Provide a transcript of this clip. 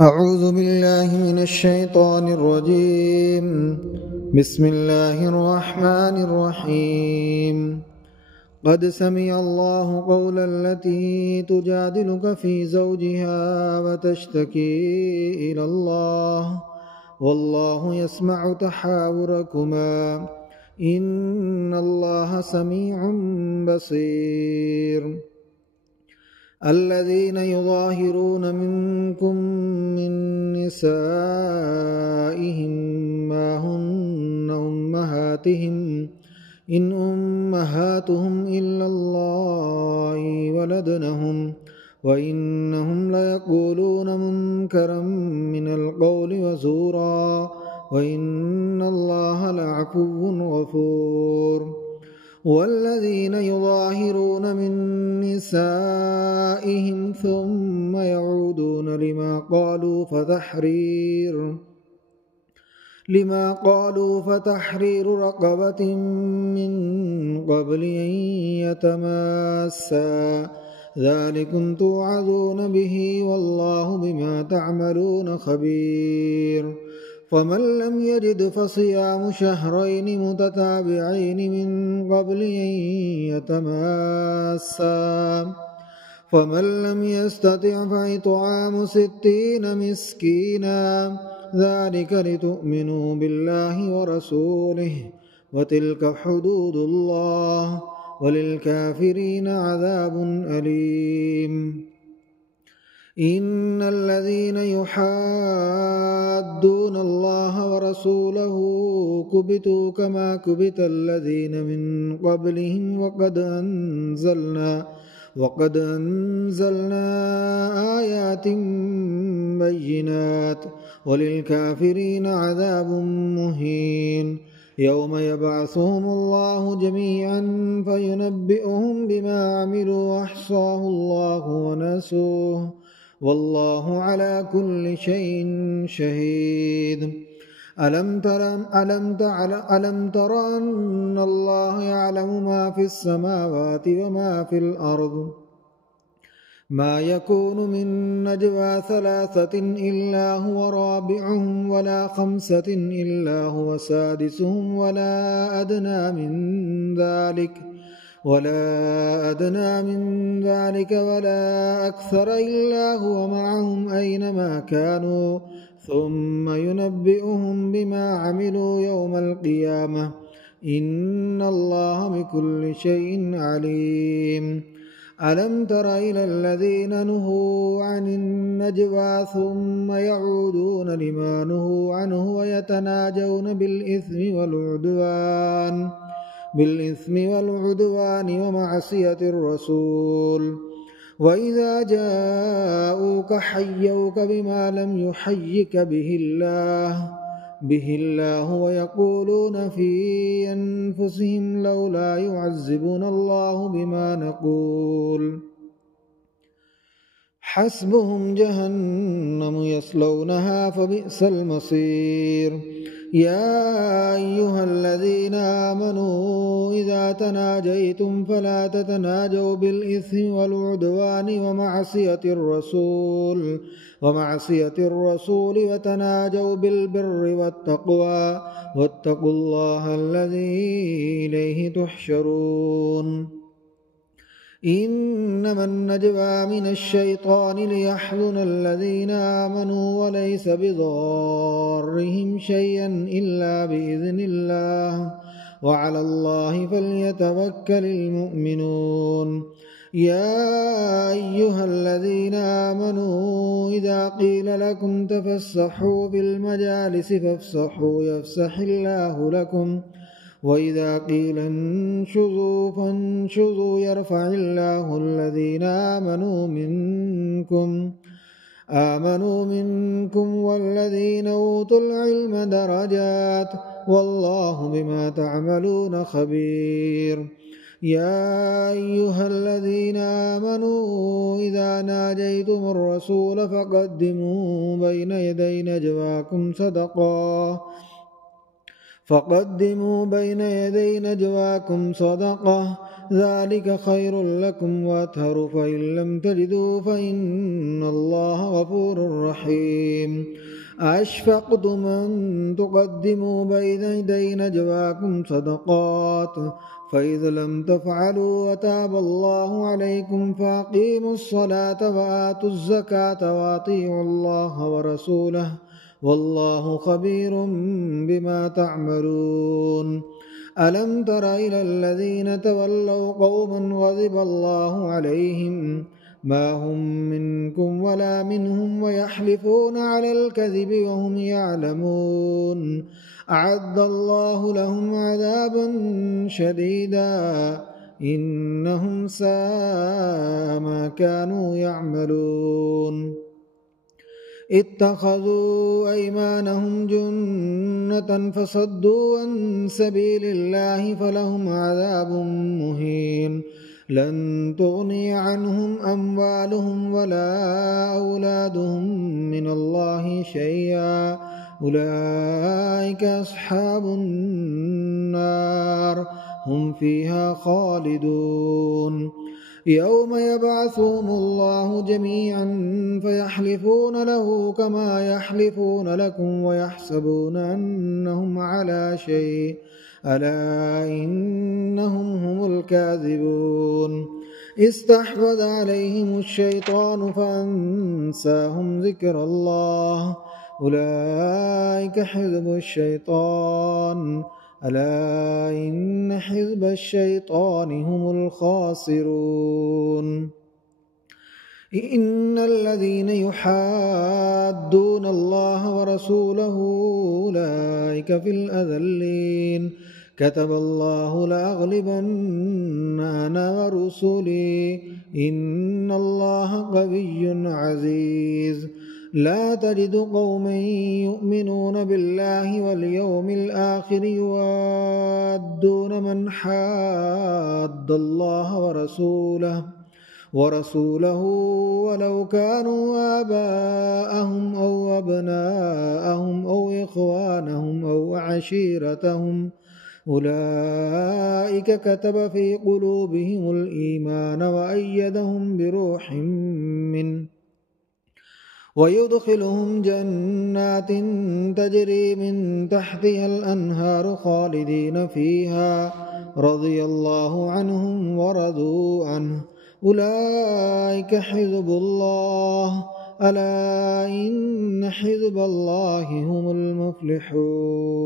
أعوذ بالله من الشيطان الرجيم. بسم الله الرحمن الرحيم. قد سمع الله قول التي تجادلك في زوجها وتشتكي إلى الله والله يسمع تحاوركما إن الله سميع بصير. الذين يظاهرون منكم من نسائهم ما هن أمهاتهم إن أمهاتهم إلا الله ولدنهم وإنهم ليقولون منكرا من القول وزورا وإن الله لعفو غفور. والذين يظاهرون من نسائهم ثم يعودون لما قالوا فتحرير رقبة من قبل أن يتماسا ذلكم توعظون به والله بما تعملون خبير. فمن لم يجد فصيام شهرين متتابعين من قبل أن يتماسا فمن لم يستطع فإطعام 60 مسكينا ذلك لتؤمنوا بالله ورسوله وتلك حدود الله وللكافرين عذاب أليم. إن الذين يحادون الله ورسوله كبتوا كما كبت الذين من قبلهم وقد أنزلنا آيات بينات وللكافرين عذاب مهين. يوم يبعثهم الله جميعا فينبئهم بما عملوا أحصاه الله ونسوه والله على كل شيء شهيد. ألم تر أن الله يعلم ما في السماوات وما في الأرض ما يكون من نجوى 3 إلا هو رابعهم ولا 5 إلا هو سادسهم ولا أدنى من ذلك ولا أكثر إلا هو معهم أينما كانوا ثم ينبئهم بما عملوا يوم القيامة إن الله بكل شيء عليم. ألم تر إلى الذين نهوا عن النجوى ثم يعودون لما نهوا عنه ويتناجون بالإثم والعدوان ومعصية الرسول وإذا جاءوك حيوك بما لم يحيك به الله ويقولون في أنفسهم لولا يعذبنا الله بما نقول حسبهم جهنم يصلونها فبئس المصير. يا أيها الذين آمنوا إذا تناجيتم فلا تتناجوا بالإثم والعدوان ومعصية الرسول وتناجوا بالبر والتقوى واتقوا الله الذي إليه تحشرون. إنما النجوى من الشيطان ليحزن الذين آمنوا وليس بضارهم شيئا إلا بإذن الله وعلى الله فليتوكل المؤمنون. يا أيها الذين آمنوا إذا قيل لكم تفسحوا في المجالس فافسحوا يفسح الله لكم وإذا قيل انشزوا فانشزوا يرفع الله الذين آمنوا منكم والذين أوتوا العلم درجات والله بما تعملون خبير. يا أيها الذين آمنوا إذا ناجيتم الرسول فقدموا بين يدي نجواكم صدقة فقدموا بين يدي نجواكم صدقة ذلك خير لكم وأطهر فإن لم تجدوا فإن الله غفور رحيم أشفقتم أن تقدموا بين يدي نجواكم صدقات فإذا لم تفعلوا وتاب الله عليكم فأقيموا الصلاة وآتوا الزكاة وأطيعوا الله ورسوله والله خبير بما تعملون ألم تر إلى الذين تولوا قوما غضب الله عليهم ما هم منكم ولا منهم ويحلفون على الكذب وهم يعلمون أعد الله لهم عذابا شديدا إنهم ساء ما كانوا يعملون اتخذوا أيمانهم جنة فصدوا عن سبيل الله فلهم عذاب مهين لن تغني عنهم أموالهم ولا أولادهم من الله شيئا أولئك أصحاب النار هم فيها خالدون يوم يبعثهم الله جميعا فيحلفون له كما يحلفون لكم ويحسبون أنهم على شيء ألا إنهم هم الكاذبون استحوذ عليهم الشيطان فأنساهم ذكر الله أولئك حزب الشيطان ألا إن حزب الشيطان هم الخاسرون إن الذين يحادون الله ورسوله أولئك في الأذلين كتب الله لأغلبن أنا ورسلي إن الله قوي عزيز لا تجد قوما يؤمنون بالله واليوم الآخر يوادون من حاد الله ورسوله ولو كانوا آباءهم أو أبناءهم أو إخوانهم أو عشيرتهم أولئك كتب في قلوبهم الإيمان وأيدهم بروح منه ويدخلهم جنات تجري من تحتها الأنهار خالدين فيها رضي الله عنهم ورضوا عنه أولئك حزب الله ألا إن حزب الله هم المفلحون